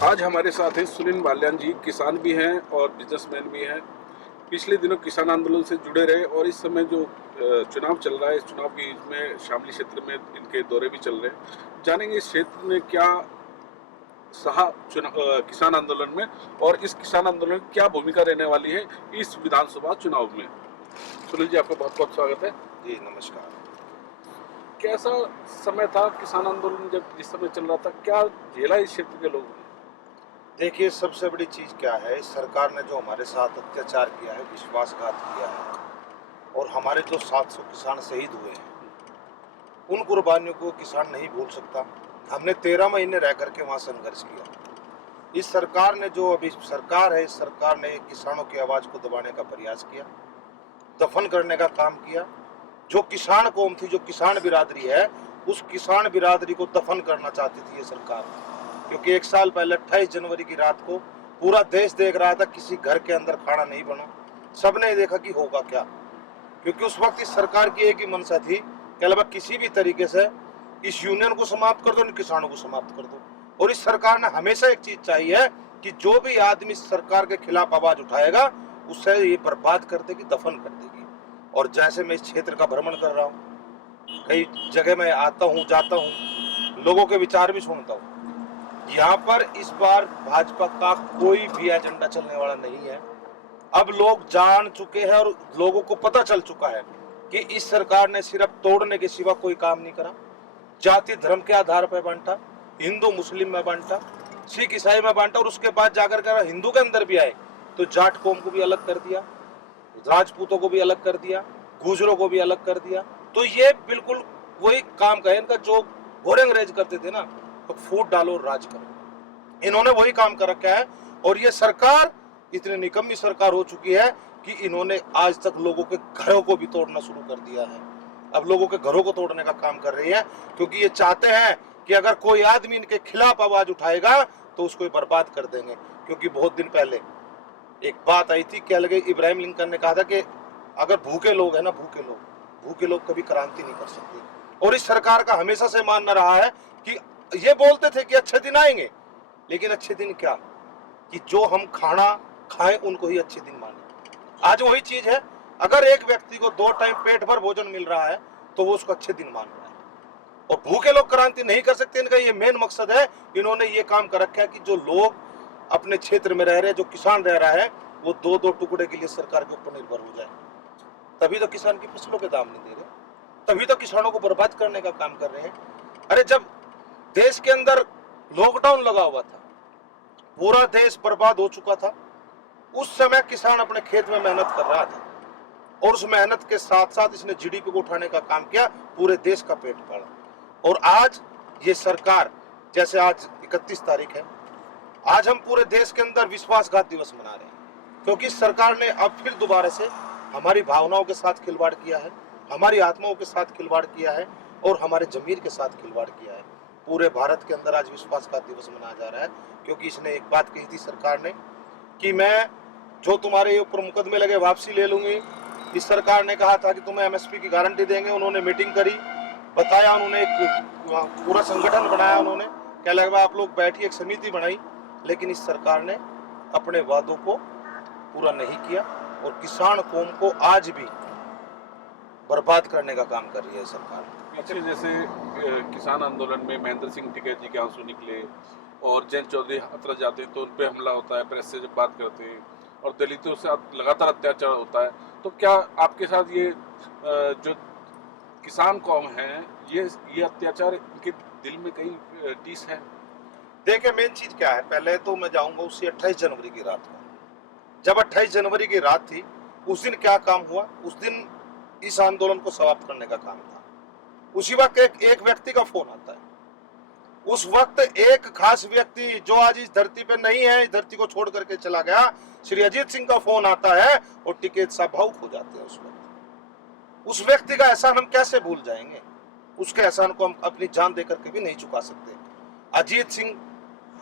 आज हमारे साथ हैं सुनील बाल्यान जी, किसान भी हैं और बिजनेसमैन भी हैं। पिछले दिनों किसान आंदोलन से जुड़े रहे और इस समय जो चुनाव चल रहा है, इस चुनाव की इसमें शामली क्षेत्र में इनके दौरे भी चल रहे हैं। जानेंगे इस क्षेत्र में क्या सहा किसान आंदोलन में और इस किसान आंदोलन की क्या भूमिका रहने वाली है इस विधानसभा चुनाव में। सुनील जी, आपका बहुत बहुत स्वागत है। जी नमस्कार। कैसा समय था किसान आंदोलन जब जिस समय चल रहा था, क्या झेला इस क्षेत्र के लोगों ने? देखिए, सबसे बड़ी चीज़ क्या है, इस सरकार ने जो हमारे साथ अत्याचार किया है, विश्वासघात किया है और हमारे जो 700 किसान शहीद हुए हैं, उन कुर्बानियों को किसान नहीं भूल सकता। हमने 13 महीने रह करके वहाँ संघर्ष किया। इस सरकार ने जो अभी सरकार है, इस सरकार ने किसानों की आवाज़ को दबाने का प्रयास किया, दफन करने का काम किया। जो किसान कौम थी, जो किसान बिरादरी है, उस किसान बिरादरी को दफन करना चाहती थी ये सरकार। क्योंकि 1 साल पहले 28 जनवरी की रात को पूरा देश देख रहा था, किसी घर के अंदर खाना नहीं बना। सबने देखा कि होगा क्या, क्योंकि उस वक्त इस सरकार की एक ही मंशा थी कि लगभग किसी भी तरीके से इस यूनियन को समाप्त कर दो, इन किसानों को समाप्त कर दो। और इस सरकार ने हमेशा एक चीज चाहिए कि जो भी आदमी इस सरकार के खिलाफ आवाज उठाएगा, उससे ये बर्बाद कर देगी, दफन कर देगी। और जैसे मैं इस क्षेत्र का भ्रमण कर रहा हूँ, कई जगह मैं आता हूँ, जाता हूँ, लोगों के विचार भी सुनता हूँ। यहाँ पर इस बार भाजपा का कोई भी एजेंडा चलने वाला नहीं है। अब लोग जान चुके हैं और लोगों को पता चल चुका है कि इस सरकार ने सिर्फ तोड़ने के सिवा कोई काम नहीं करा। जाति धर्म के आधार पर बांटा, हिंदू मुस्लिम में बांटा, सिख ईसाई में बांटा, और उसके बाद जाकर के हिंदू के अंदर भी आए तो जाट कौम को भी अलग कर दिया, राजपूतों को भी अलग कर दिया, गुजरों को भी अलग कर दिया। तो ये बिल्कुल वही काम का है इनका, जो घोड़े अंग्रेज करते थे ना, तो फूट डालो और राज करो। इन्होंने वही काम कर रखा है। और ये सरकार इतनी निकम्मी सरकार हो चुकी है कि इन्होंने आज तक लोगों के घरों को भी तोड़ना शुरू कर दिया है। अब लोगों के घरों को तोड़ने का काम कर रही है, क्योंकि ये चाहते हैं कि अगर कोई आदमी इनके खिलाफ आवाज उठाएगा तो उसको बर्बाद कर देंगे। क्योंकि बहुत दिन पहले एक बात आई थी, क्या लगे, इब्राहिम लिंकन ने कहा था कि अगर भूखे लोग है ना, भूखे लोग कभी क्रांति नहीं कर सकते। और इस सरकार का हमेशा से मानना रहा है कि ये बोलते थे कि अच्छे दिन आएंगे, लेकिन अच्छे दिन क्या, कि जो हम खाना खाएं उनको ही अच्छे दिन माने। आज वही चीज है, अगर एक व्यक्ति को 2 टाइम पेट भर भोजन मिल रहा है तो वो उसको अच्छे दिन मान रहा है। और भूखे लोग क्रांति नहीं कर सकते, इनका ये मेन मकसद है। इन्होंने ये काम कर रखा है कि जो लोग अपने क्षेत्र में रह रहे हैं, जो किसान रह रहा है, वो 2-2 टुकड़े के लिए सरकार के ऊपर निर्भर हो जाए। तभी तो किसान की फसलों के दाम नहीं दे रहे, तभी तो किसानों को बर्बाद करने का काम कर रहे हैं। अरे जब देश के अंदर लॉकडाउन लगा हुआ था, पूरा देश बर्बाद हो चुका था, उस समय किसान अपने खेत में मेहनत कर रहा था और उस मेहनत के साथ साथ इसने जीडीपी को उठाने का काम किया, पूरे देश का पेट पाला। और आज ये सरकार, जैसे आज 31 तारीख है, आज हम पूरे देश के अंदर विश्वासघात दिवस मना रहे हैं, क्योंकि सरकार ने अब फिर दोबारा से हमारी भावनाओं के साथ खिलवाड़ किया है, हमारी आत्माओं के साथ खिलवाड़ किया है और हमारे जमीर के साथ खिलवाड़ किया है। पूरे भारत के अंदर आज विश्वासघात दिवस मनाया जा रहा है, क्योंकि इसने एक बात कही थी सरकार ने कि मैं जो तुम्हारे ऊपर मुकदमे लगे वापसी ले लूंगी। इस सरकार ने कहा था कि तुम्हें एमएसपी की गारंटी देंगे। उन्होंने मीटिंग करी, बताया, उन्होंने एक पूरा संगठन बनाया, उन्होंने क्या लगा, आप लोग बैठिए, एक समिति बनाई, लेकिन इस सरकार ने अपने वादों को पूरा नहीं किया और किसान कौम को आज भी बर्बाद करने का काम कर रही है सरकार। अच्छा, जैसे किसान आंदोलन में महेंद्र सिंह टिकैत जी के आंसू निकले और जयंत चौधरी हतरस जाते हैं तो उन पर हमला होता है, प्रेस से जब बात करते हैं, और दलितों से लगातार अत्याचार होता है, तो क्या आपके साथ ये जो किसान कौम है, ये अत्याचार इनके दिल में कहीं टीस है? देखिए, मेन चीज क्या है, पहले तो मैं जाऊंगा उसी 28 जनवरी की रात को। जब 28 जनवरी की रात थी, उस दिन क्या काम हुआ? उस दिन इस आंदोलन को समाप्त करने का काम था। उसी वक्त एक व्यक्ति का फोन आता है। उस वक्त एक खास व्यक्ति जो आज इस धरती पे नहीं है, इस धरती को छोड़ करके चला गया, श्री अजीत सिंह का फोन आता है और टिकैत साहब भावुक हो जाते हैं। उस वक्त उस व्यक्ति का एहसान हम कैसे भूल जाएंगे? उसके एहसान को हम अपनी जान देकर के भी नहीं चुका सकते। अजीत सिंह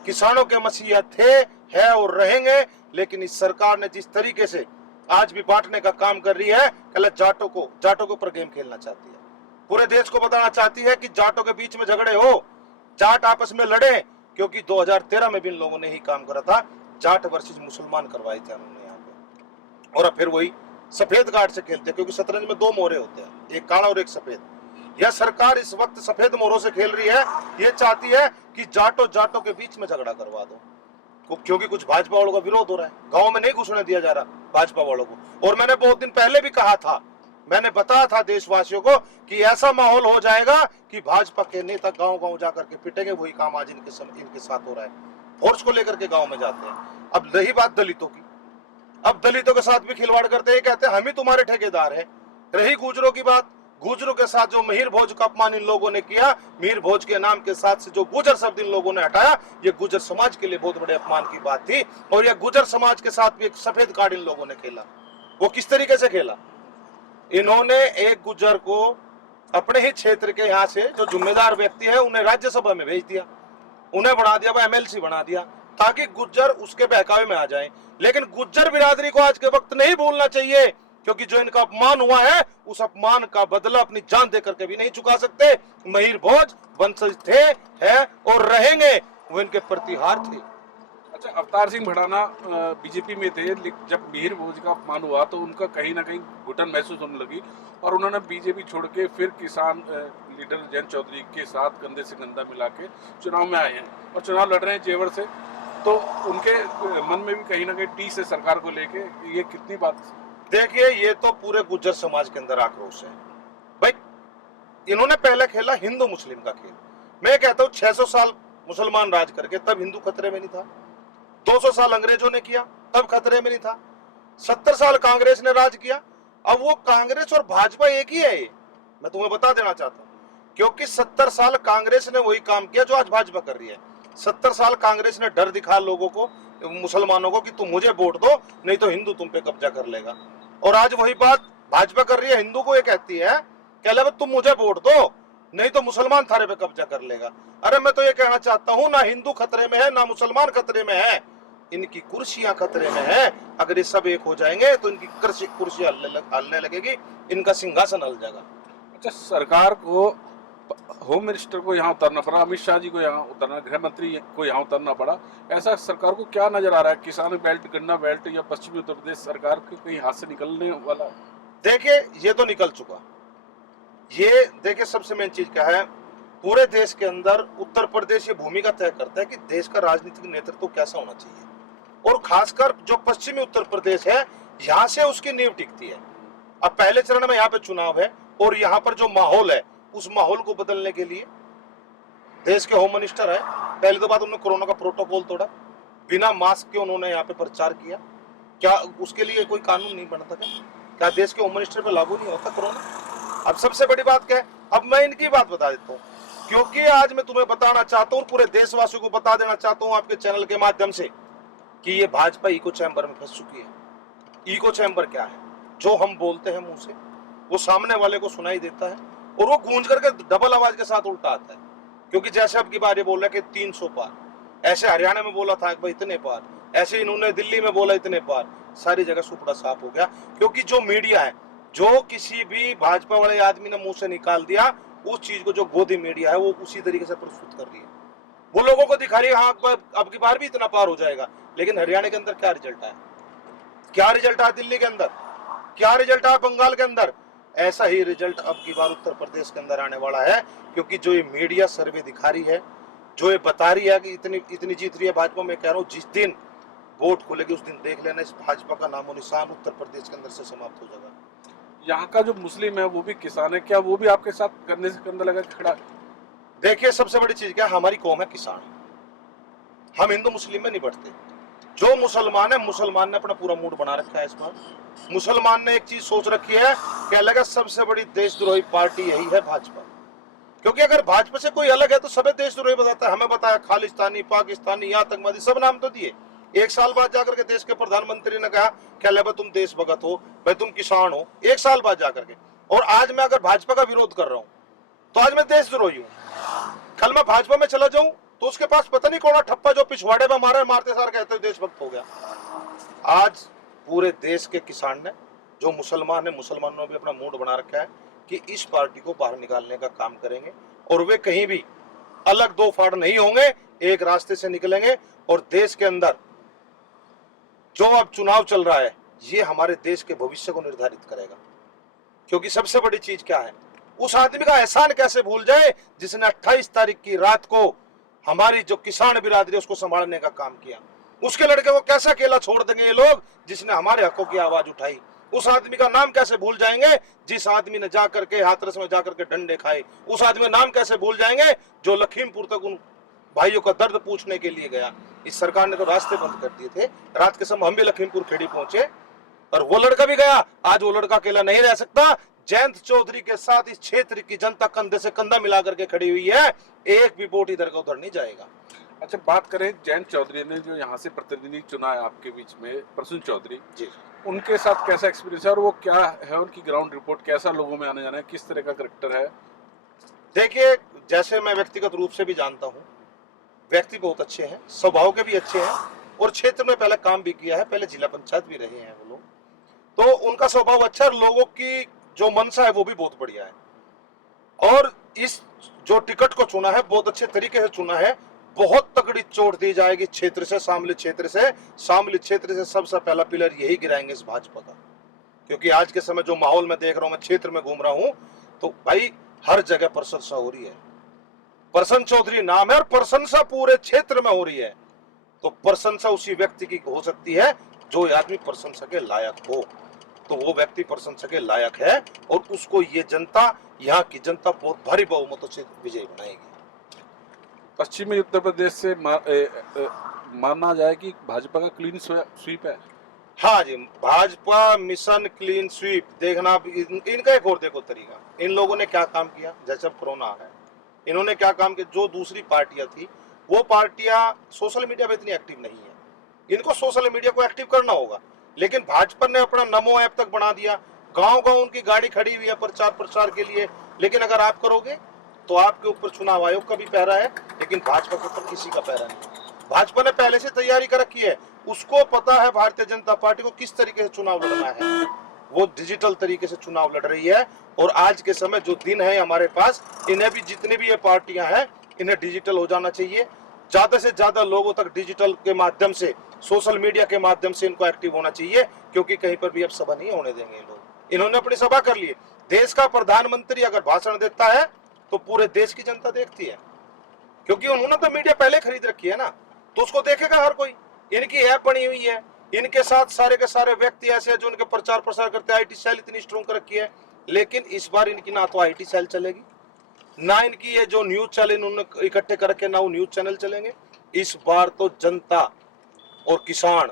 किसानों के मसीहा थे, है और रहेंगे, लेकिन इस सरकार ने जिस तरीके से आज भी बांटने का काम कर रही है, गलत जाटों के ऊपर गेम खेलना चाहती है। पूरे देश को बताना चाहती है कि जाटों के बीच में झगड़े हो, जाट आपस में लड़े, क्योंकि 2013 में भी इन लोगों ने ही काम करा था, जाट वर्सेस मुसलमान करवाए थे उन्होंने यहाँ पे। और अब फिर वही सफेद कार्ड से खेलते हैं, क्योंकि शतरंज में 2 मोहरे होते हैं, एक काला और एक सफेद। यह सरकार इस वक्त सफेद मोहरों से खेल रही है, ये चाहती है कि जाटों के बीच में झगड़ा करवा दो, क्योंकि कुछ भाजपा वालों का विरोध हो रहा है, गांव में नहीं घुसने दिया जा रहा भाजपा वालों को। और मैंने बहुत दिन पहले भी कहा था, मैंने बताया था देशवासियों को कि ऐसा माहौल हो जाएगा कि भाजपा के नेता गांव-गांव जाकर के पिटेंगे। वही काम आज इनके साथ हो रहा है, फोर्स को लेकर के गांव में जाते हैं। अब रही बात दलितों की, अब दलितों के साथ भी खिलवाड़ करते हैं, कहते हैं हम ही तुम्हारे ठेकेदार हैं। रही गुजरों की बात, गुजरों के साथ जो मिहिर भोज का अपमान इन लोगों ने किया, मिहिर भोज के नाम के साथ से जो गुजर शब्द इन लोगों ने हटाया, ये गुजर समाज के लिए बहुत बड़े अपमान की बात थी। और यह गुजर समाज के साथ भी एक सफेद कार्ड इन लोगों ने खेला। वो किस तरीके से खेला? इन्होंने एक गुजर को अपने ही क्षेत्र के यहाँ से जो जिम्मेदार व्यक्ति है उन्हें राज्यसभा में भेज दिया, उन्हें बना दिया, एमएलसी बना दिया, ताकि गुज्जर उसके बहकावे में आ जाएं। लेकिन गुज्जर बिरादरी को आज के वक्त नहीं भूलना चाहिए, क्योंकि जो इनका अपमान हुआ है उस अपमान का बदला अपनी जान देकर के भी नहीं चुका सकते। मिहिर भोज वंशज थे, है और रहेंगे, वो इनके प्रतिहार थे। अच्छा, अवतार सिंह भड़ाना बीजेपी में थे, जब मिहिर भोज का अपमान हुआ तो उनका कहीं ना कहीं घुटन महसूस होने लगी और उन्होंने बीजेपी छोड़ के फिर किसान लीडर जयंत चौधरी के साथ कंधे से कंधा मिला के चुनाव में आए हैं और चुनाव लड़ रहे हैं जेवर से। तो उनके मन में भी कहीं ना कहीं टीस है सरकार को लेके, ये कितनी बात? देखिए, ये तो पूरे गुज्जर समाज के अंदर आक्रोश है भाई। इन्होंने पहले खेला हिंदू मुस्लिम का खेल। मैं कहता हूँ 600 साल मुसलमान राज करके तब हिंदू खतरे में नहीं था, 200 साल अंग्रेजों ने किया तब खतरे में नहीं था, 70 साल कांग्रेस ने राज किया। अब वो कांग्रेस और भाजपा एक ही है, ये मैं तुम्हें बता देना चाहता हूँ, क्योंकि 70 साल कांग्रेस ने वही काम किया जो आज भाजपा कर रही है। 70 साल कांग्रेस ने डर दिखाया लोगों को, मुसलमानों को, कि तुम मुझे वोट दो नहीं तो हिंदू तुम पे कब्जा कर लेगा। और आज वही बात भाजपा कर रही है, हिंदू को ये कहती है कि तुम मुझे वोट दो नहीं तो मुसलमान थारे पे कब्जा कर लेगा। अरे मैं तो ये कहना चाहता हूँ, ना हिंदू खतरे में है ना मुसलमान खतरे में है, इनकी कुर्सियां खतरे में है। अगर ये सब एक हो जाएंगे तो इनकी कुर्सी हलने लगेगी, इनका सिंहासन हल जाएगा। अच्छा, सरकार को होम मिनिस्टर को यहाँ उतरना पड़ा, अमित शाह जी को यहाँ उतरना, गृह मंत्री को यहाँ उतरना पड़ा, ऐसा सरकार को क्या नजर आ रहा है? किसान बेल्ट, गन्ना बेल्ट या पश्चिमी उत्तर प्रदेश सरकार के कहीं हाथ से निकलने वाला? देखिए, ये तो निकल चुका। ये देखिए, सबसे मेन चीज क्या है, पूरे देश के अंदर उत्तर प्रदेश ये भूमिका तय करता है कि देश का राजनीतिक नेतृत्व कैसा होना चाहिए, और खासकर जो पश्चिमी उत्तर प्रदेश है यहाँ से उसकी नींव टिकती है। अब पहले चरण में यहाँ पे चुनाव है और यहाँ पर जो माहौल है उस माहौल को बदलने के लिए देश के होम मिनिस्टर है, पहली तो बात उन्होंने कोरोना का प्रोटोकॉल तोड़ा, बिना मास्क के उन्होंने यहाँ पे प्रचार किया। क्या उसके लिए कोई कानून नहीं बनता क्या देश के होम मिनिस्टर पे लागू नहीं होता कोरोना? अब सबसे बड़ी बात क्या है, अब मैं इनकी बात बता देता हूँ, क्योंकि आज मैं तुम्हें बताना चाहता हूँ, पूरे देशवासियों को बता देना चाहता हूँ आपके चैनल के माध्यम से, कि ये भाजपा इको चैम्बर में फंस चुकी है। इको चैम्बर क्या है? जो हम बोलते हैं मुंह से वो सामने वाले को सुनाई देता है और वो गूंज करके डबल आवाज के साथ उल्टा आता है। क्योंकि जैसे अब की बार ये बोल रहा है कि 300 पार, ऐसे हरियाणा में बोला था भाई इतने पार, ऐसे इन्होंने दिल्ली में बोला इतने पार, सारी जगह सुपड़ा साफ हो गया। क्योंकि जो मीडिया है, जो किसी भी भाजपा वाले आदमी ने मुंह से निकाल दिया, उस चीज को जो गोदी मीडिया है वो उसी तरीके से प्रस्तुत कर रही है। वो लोगों को दिखा रही है हाँ अब की बार भी इतना पार हो जाएगा, लेकिन हरियाणा के अंदर क्या रिजल्ट आया, क्या रिजल्ट आया दिल्ली के अंदर, क्या रिजल्ट आया बंगाल के अंदर? ऐसा ही रिजल्ट अब की बार उत्तर प्रदेश के अंदर आने वाला है। क्योंकि जो ये मीडिया सर्वे दिखा रही है, जो ये बता रही है कि इतनी जीत रही है भाजपा, मैं कह रहा हूँ जिस दिन वोट खुलेगी उस दिन देख लेना, इस भाजपा का नामो निशान उत्तर प्रदेश के अंदर से समाप्त हो जाएगा। यहाँ का जो मुस्लिम है वो भी किसान है, क्या वो भी आपके साथ कंधे से कंधा लगा खड़ा? देखिए, सबसे बड़ी चीज क्या, हमारी कौम है किसान, हम हिंदू मुस्लिम में नहीं बढ़ते। जो मुसलमान है, मुसलमान ने अपना पूरा मूड बना रखा है इस बार। मुसलमान ने एक चीज सोच रखी है कि अलग सबसे बड़ी देशद्रोही पार्टी यही है भाजपा। क्योंकि अगर भाजपा से कोई अलग है तो सभी देशद्रोही बताता है। हमें बताया खालिस्तानी, पाकिस्तानी, आतंकवादी, सब नाम तो दिए। एक साल बाद जाकर के देश के प्रधानमंत्री ने कहा क्या तुम देशभक्त हो, भाई तुम किसान हो, एक साल बाद जाकर के। और आज मैं अगर भाजपा का विरोध कर रहा हूँ तो आज मैं देशद्रोही हूँ। कल मैं भाजपा में चला जाऊं तो उसके पास पता नहीं कौन ठप्पा जो पिछवाड़े में मारते सार कहते देशभक्त हो गया। आज पूरे देश के किसान ने, जो मुसलमान है, मुसलमानों ने भी अपना मूड बना रखा है कि इस पार्टी को बाहर निकालने का काम करेंगे और वे कहीं भी अलग दो फाड़ नहीं होंगे, एक रास्ते से निकलेंगे। और देश के अंदर जो अब चुनाव चल रहा है ये हमारे देश के भविष्य को निर्धारित करेगा। क्योंकि सबसे बड़ी चीज क्या है, उस आदमी का एहसान कैसे भूल जाए जिसने 28 तारीख की रात को हमारी जो किसान बिरादरी उसको संभालने का काम किया। उसके लड़के को कैसे अकेला छोड़ देंगे ये लोग जिसने हमारे हकों की आवाज उठाई। उस आदमी का नाम कैसे भूल जाएंगे जिस आदमी ने जाकर के हाथरस में जाकर के डंडे खाए। उस आदमी का नाम कैसे भूल जाएंगे जो लखीमपुर तक उन भाइयों का दर्द पूछने के लिए गया। इस सरकार ने तो रास्ते बंद कर दिए थे, रात के समय हम भी लखीमपुर खेड़ी पहुंचे और वो लड़का भी गया। आज वो लड़का अकेला नहीं रह सकता। जयंत चौधरी के साथ इस क्षेत्र की जनता कंधे से कंधा मिला करके खड़ी हुई है, एक भी वोट इधर का उधर नहीं जाएगा। अच्छा, बात करें जयंत चौधरी ने जो यहाँ से प्रतिनिधि चुना है आपके बीच में, प्रसून चौधरी जी, उनके साथ कैसा एक्सपीरियंस है और वो क्या है उनकी ग्राउंड रिपोर्ट, कैसा लोगों में आने जाना है, किस तरह का करेक्टर है? देखिए जैसे मैं व्यक्तिगत रूप से भी जानता हूँ, व्यक्ति बहुत अच्छे हैं, स्वभाव के भी अच्छे हैं और क्षेत्र में पहले काम भी किया है, पहले जिला पंचायत भी रहे हैं वो लोग, तो उनका स्वभाव अच्छा है। लोगों की जो मनसा है वो भी बहुत बढ़िया है और इस जो टिकट को चुना है बहुत अच्छे तरीके से चुना है। बहुत तगड़ी चोट दी जाएगी क्षेत्र से, शामली क्षेत्र से। शामली क्षेत्र से सबसे पहला पिलर यही गिराएंगे इस भाजपा का, क्योंकि आज के समय जो माहौल में देख रहा हूं, मैं क्षेत्र में घूम रहा हूं तो भाई हर जगह प्रशंसा हो रही है। प्रसन्न चौधरी नाम है और प्रशंसा पूरे क्षेत्र में हो रही है। तो प्रशंसा उसी व्यक्ति की हो सकती है जो आदमी प्रशंसा के लायक हो, तो वो व्यक्ति प्रशंसा के लायक है और उसको ये जनता, यहाँ की जनता बहुत भारी बहुमतों से विजयी बनाएगी। पश्चिमी उत्तर प्रदेश से मानना जाए कि भाजपा का क्लीन स्वीप है। हाँ जी, भाजपा मिशन क्लीन स्वीप। देखना इनका एक और देखो तरीका, इन लोगों ने क्या काम किया। जैसे कोरोना है, इन्होंने क्या काम किया, जो दूसरी पार्टियां थी वो पार्टियां सोशल मीडिया पे इतनी एक्टिव नहीं है, इनको सोशल मीडिया को एक्टिव करना होगा। लेकिन भाजपा ने अपना नमो ऐप तक बना दिया, गांव गांव उनकी गाड़ी खड़ी हुई है प्रचार प्रसार के लिए। लेकिन अगर आप करोगे तो आपके ऊपर चुनाव आयोग का भी पहरा है, लेकिन भाजपा के ऊपर किसी का पहरा नहीं। भाजपा ने पहले से तैयारी कर रखी है, उसको पता है भारतीय जनता पार्टी को किस तरीके से चुनाव लड़ना है। वो डिजिटल तरीके से चुनाव लड़ रही है और आज के समय जो दिन है हमारे पास, इन्हें भी जितने भी ये पार्टियां हैं इन्हें डिजिटल हो जाना चाहिए। ज्यादा से ज्यादा लोगों तक डिजिटल के माध्यम से, सोशल मीडिया के माध्यम से इनको एक्टिव होना चाहिए, क्योंकि कहीं पर भी अब सभा नहीं होने देंगे लोग। इन्होंने अपनी सभा कर ली। देश का प्रधानमंत्री अगर भाषण देता है तो पूरे देश की जनता देखती है, क्योंकि उन्होंने तो मीडिया पहले खरीद रखी है ना, तो उसको देखेगा हर कोई। इनकी ऐप बनी हुई है, इनके साथ सारे के सारे व्यक्ति ऐसे हैं जो उनके प्रचार प्रसार करते हैं। आईटी सेल इतनी स्ट्रॉन्ग कर रखी है, लेकिन इस बार इनकी ना तो आईटी सेल चलेगी, ना इनकी ये जो न्यूज चैनल इन्होंने इकट्ठे कर रखे ना वो न्यूज चैनल चलेंगे। इस बार तो जनता और किसान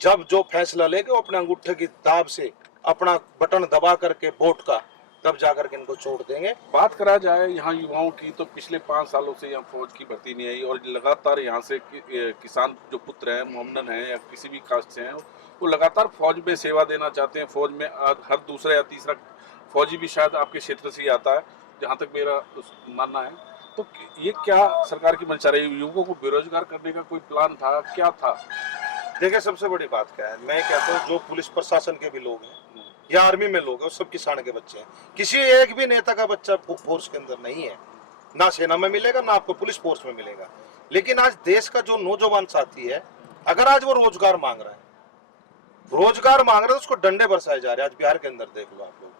जब जो फैसला लेंगे वो अपने अंगूठे की दाब से अपना बटन दबा करके वोट का, तब जाकर के इनको छोड़ देंगे। बात करा जाए यहाँ युवाओं की, तो पिछले 5 सालों से यहाँ फौज की भर्ती नहीं आई और लगातार यहाँ से किसान जो पुत्र हैं, मोमडन हैं या किसी भी कास्ट से हैं, वो लगातार फौज में सेवा देना चाहते हैं। फौज में हर दूसरा या तीसरा फौजी भी शायद आपके क्षेत्र से ही आता है, जहाँ तक मेरा मानना है। तो ये क्या सरकार की मंशा रही? युवकों को बेरोजगार करने का कोई प्लान था, क्या था? देखिए सबसे बड़ी बात क्या है, मैं कहता हूँ जो पुलिस प्रशासन के भी लोग हैं या आर्मी में लोग हैं, सब किसान के बच्चे हैं। किसी एक भी नेता का बच्चा फोर्स के अंदर नहीं है, ना सेना में मिलेगा ना आपको पुलिस फोर्स में मिलेगा। लेकिन आज देश का जो नौजवान साथी है, अगर आज वो रोजगार मांग रहा है, तो उसको डंडे बरसाए जा रहे हैं। आज बिहार के अंदर देख लो आप लोग,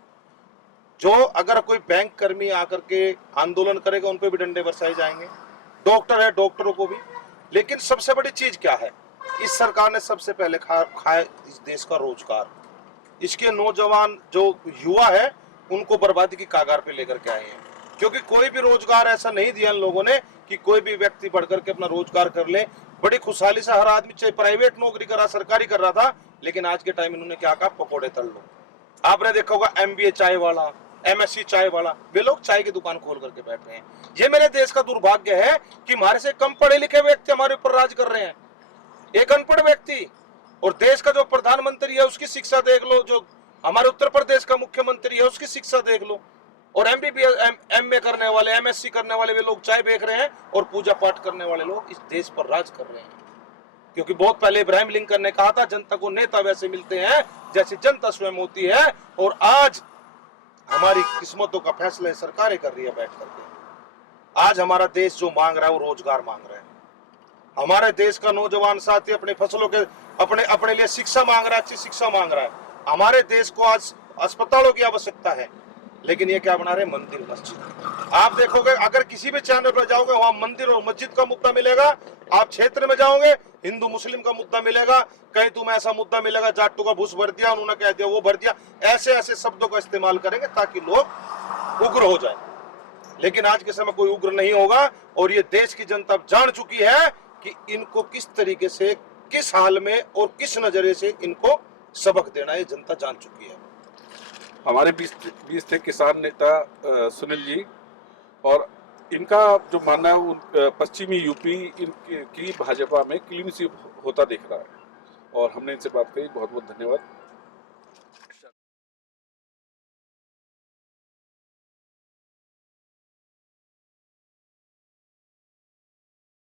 जो अगर कोई बैंक कर्मी आकर के आंदोलन करेगा उन पे भी डंडे बरसाए जाएंगे। डॉक्टर है, डॉक्टरों को भी। लेकिन सबसे बड़ी चीज क्या है, इस सरकार ने सबसे पहले खाया इस देश का रोजगार। इसके नौजवान जो युवा है उनको बर्बादी की कागार पे लेकर के आए हैं, क्योंकि कोई भी रोजगार ऐसा नहीं दिया इन लोगों ने कि कोई भी व्यक्ति बढ़कर के अपना रोजगार कर ले। बड़ी खुशहाली से हर आदमी चाहे प्राइवेट नौकरी कर रहा, सरकारी कर रहा था, लेकिन आज के टाइम इन्होंने क्या कहा, पकौड़े तल लो। आपने देखा होगा MBA चाय वाला, MSc चाय वाला, वे लोग चाय की दुकान खोल करके बैठे हैं। ये मेरे देश का दुर्भाग्य है कि हमारे से कम पढ़े लिखे व्यक्ति हमारे ऊपर राज कर रहे हैं। एक अनपढ़ व्यक्ति, और देश का जो प्रधानमंत्री है उसकी शिक्षा देख लो, जो हमारे उत्तर प्रदेश का मुख्यमंत्री है उसकी शिक्षा देख लो, और MBBS MA करने वाले, MSc करने वाले वे लोग चाय बेच रहे हैं, और पूजा पाठ करने वाले लोग इस देश पर राज कर रहे हैं। क्योंकि बहुत पहले इब्राहिम लिंकन ने कहा था, जनता को नेता वैसे मिलते हैं जैसे जनता स्वयं होती है। और आज हमारी किस्मतों का फैसला ये सरकारें कर रही है बैठ करके। आज हमारा देश जो मांग रहा है वो रोजगार मांग रहा है। हमारे देश का नौजवान साथी अपने फसलों के अपने अपने लिए शिक्षा मांग रहा है, अच्छी शिक्षा मांग रहा है। हमारे देश को आज अस्पतालों की आवश्यकता है, लेकिन ये क्या बना रहे, मंदिर मस्जिद। आप देखोगे अगर किसी भी चैनल पर जाओगे वहां मंदिर और मस्जिद का मुद्दा मिलेगा। आप क्षेत्र में जाओगे हिंदू मुस्लिम का मुद्दा मिलेगा, कहीं तुम्हें ऐसा मुद्दा मिलेगा जाटों का भूस भर दिया, उन्होंने कह दिया वो भर दिया। ऐसे ऐसे शब्दों का इस्तेमाल करेंगे ताकि लोग उग्र हो जाए। लेकिन आज के समय कोई उग्र नहीं होगा, और ये देश की जनता जान चुकी है कि इनको किस तरीके से, किस हाल में और किस नजरिए से इनको सबक देना है, जनता जान चुकी है। हमारे बीच थे किसान नेता सुनील जी, और इनका जो मानना है वो पश्चिमी यूपी की भाजपा में क्लीन स्वीप होता दिख रहा है, और हमने इनसे बात करी। बहुत बहुत धन्यवाद।